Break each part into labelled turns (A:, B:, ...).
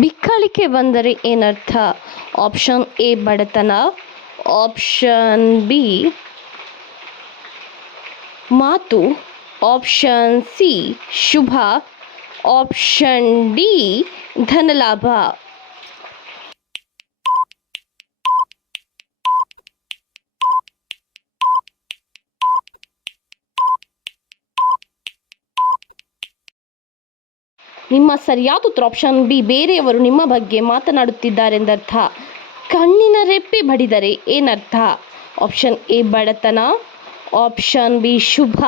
A: ಬಿಕ್ಕಳಿಕೆ ಬಂದರೆ ಏನರ್ಥ? Option A, ಬಡತನ. ಆಪ್ಷನ್ ಬಿ, ಮಾತು. ಆಪ್ಷನ್ ಸಿ, ಶುಭ. ಆಪ್ಷನ್ ಡಿ, ಧನಲಾಭ. ನಿಮ್ಮ ಸರಿಯಾದ ಉತ್ತರ ಆಪ್ಷನ್ ಬಿ ಬೇರೆಯವರು ನಿಮ್ಮ ಬಗ್ಗೆ ಮಾತನಾಡುತ್ತಿದ್ದಾರೆಂದರ್ಥ. ಕಣ್ಣಿನ ರೆಪ್ಪೆ ಬಡಿದರೆ ಏನರ್ಥ? ಆಪ್ಷನ್ ಎ ಬಡತನ. ಆಪ್ಷನ್ ಬಿ ಶುಭ.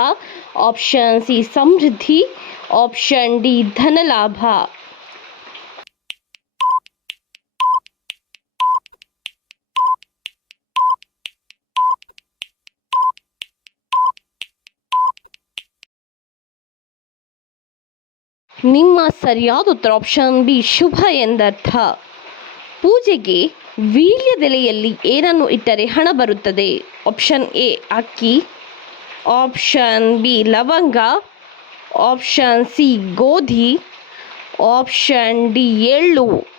A: ಆಪ್ಷನ್ ಸಿ ಸಮೃದ್ಧಿ. ಆಪ್ಷನ್ ಡಿ ಧನಲಾಭ. ನಿಮ್ಮ ಸರಿಯಾದ ಉತ್ತರ ಆಪ್ಷನ್ ಬಿ ಶುಭ ಎಂದರ್ಥ. ಪೂಜೆಗೆ ವೀಳ್ಯದೆಲೆಯಲ್ಲಿ ಏನನ್ನು ಇಟ್ಟರೆ ಹಣ ಬರುತ್ತದೆ? ಆಪ್ಷನ್ ಎ, ಅಕ್ಕಿ. ಆಪ್ಷನ್ ಬಿ, ಲವಂಗ. ಆಪ್ಷನ್ ಸಿ, ಗೋಧಿ. ಆಪ್ಷನ್ ಡಿ, ಎಳ್ಳು.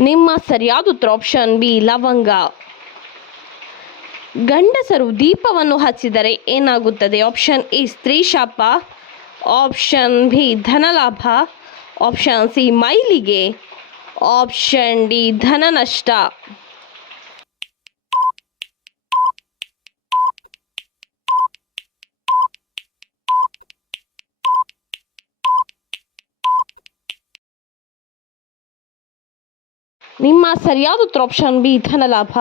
A: ನಿಮ್ಮ ಸರಿಯಾದ ಉತ್ತರ ಆಪ್ಷನ್ ಬಿ ಲವಂಗ. ಗಂಡಸರು ದೀಪವನ್ನು ಹಚ್ಚಿದರೆ ಏನಾಗುತ್ತದೆ? ಆಪ್ಷನ್ ಎ ಸ್ತ್ರೀ ಶಾಪ. ಆಪ್ಷನ್ ಬಿ ಧನಲಾಭ. ಆಪ್ಷನ್ ಸಿ ಮೈಲಿಗೆ. ಆಪ್ಷನ್ ಡಿ ಧನ ನಷ್ಟ ನಿಮ್ಮ ಸರಿಯಾದ ಉತ್ತರ ಆಪ್ಷನ್ ಬಿ ಧನಲಾಭ.